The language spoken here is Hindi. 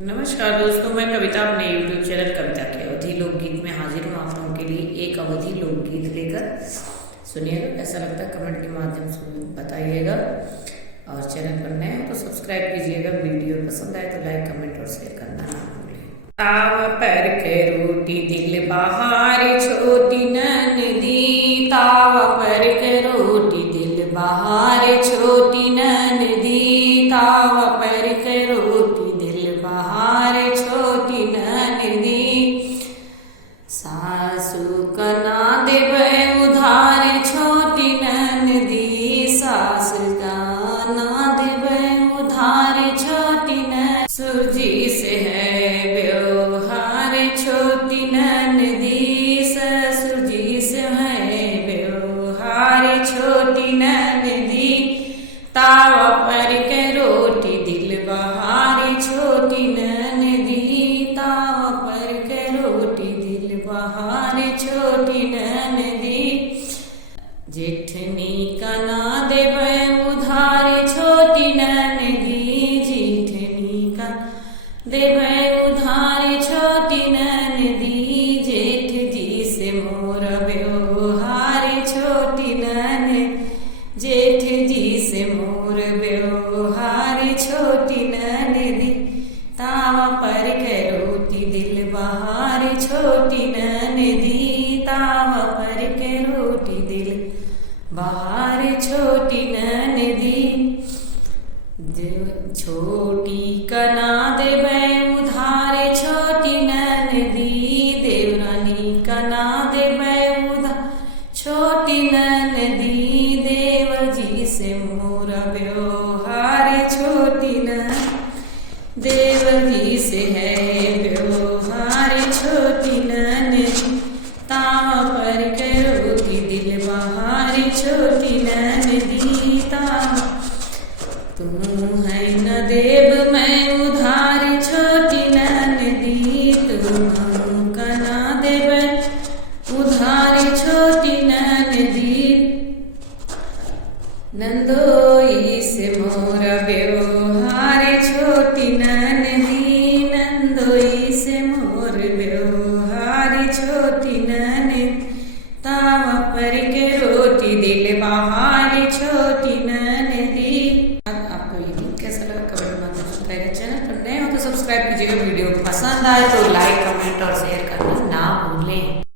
नमस्कार दोस्तों, मैं कविता अपने YouTube चैनल कविता के अवधि लोकगीत में हाजिर हूँ आप लोगों के लिए एक अवधि लोकगीत लेकर। सुनिएगा, कैसा लगता है कमेंट के माध्यम से बताइएगा। और चैनल पर नए हो तो सब्सक्राइब कीजिएगा। वीडियो पसंद आए तो लाइक कमेंट और शेयर करना ना भूलें। ताव पर के रोटी दिल बहार छोटी ननदी, ताव पर के रोटी दिल बहार छोटी ननदी, ताव पर के रोटी बहार छोटी ननदी। सासू कना देवे उधार छोटी ननदी, सास कना देवे उधार छोटी ननदी। सूजी से है व्यवहार छोटी ननदी, ससुर जी से है व्यवहार छोटी ननदी। तावा पर के रोटी दिल बहार छोटी ननदी, तावा पर के रोटी दिल बहार छोटी ननदी। जेठनी कना देवे उधार छोटी ननदी, जेठनी का देवे उधार छोटी ननदी। जेठ जी से मोर व्यवहार छोटी ननदी, जेठ जी से मोर व्यवहार छोटी ननदी। तावा पर के रोटी दिल बहार छोटी ननदी, तावा पर के रोटी दिल बहार छोटी ननदी। छोटी कना देवे उधार छोटी ननदी, देवरानी कना देवे उधार छोटी ननदी। देवर जी से मोर व्यवहार छोटी ननदी, देवर जी से है व्यवहार छोटी ननदी। तावा पर के रोटी दिल बहार छोटी ननदी। तावा तू है न देव मैं उधार छोटी ननदी, तुम कना देवे उधार छोटी ननदी। नंदोई से मोर व्यवहार छोटी ननदी, नंदोई से मोर व्यवहार छोटी ननदी। तावा पर के रोटी दिल बहार छोटी ननदी। आपको ये गीत कैसा लगा कमेंट में बताइएगा। चैनल पर नए हो तो सब्सक्राइब कीजिएगा। वीडियो पसंद आए तो लाइक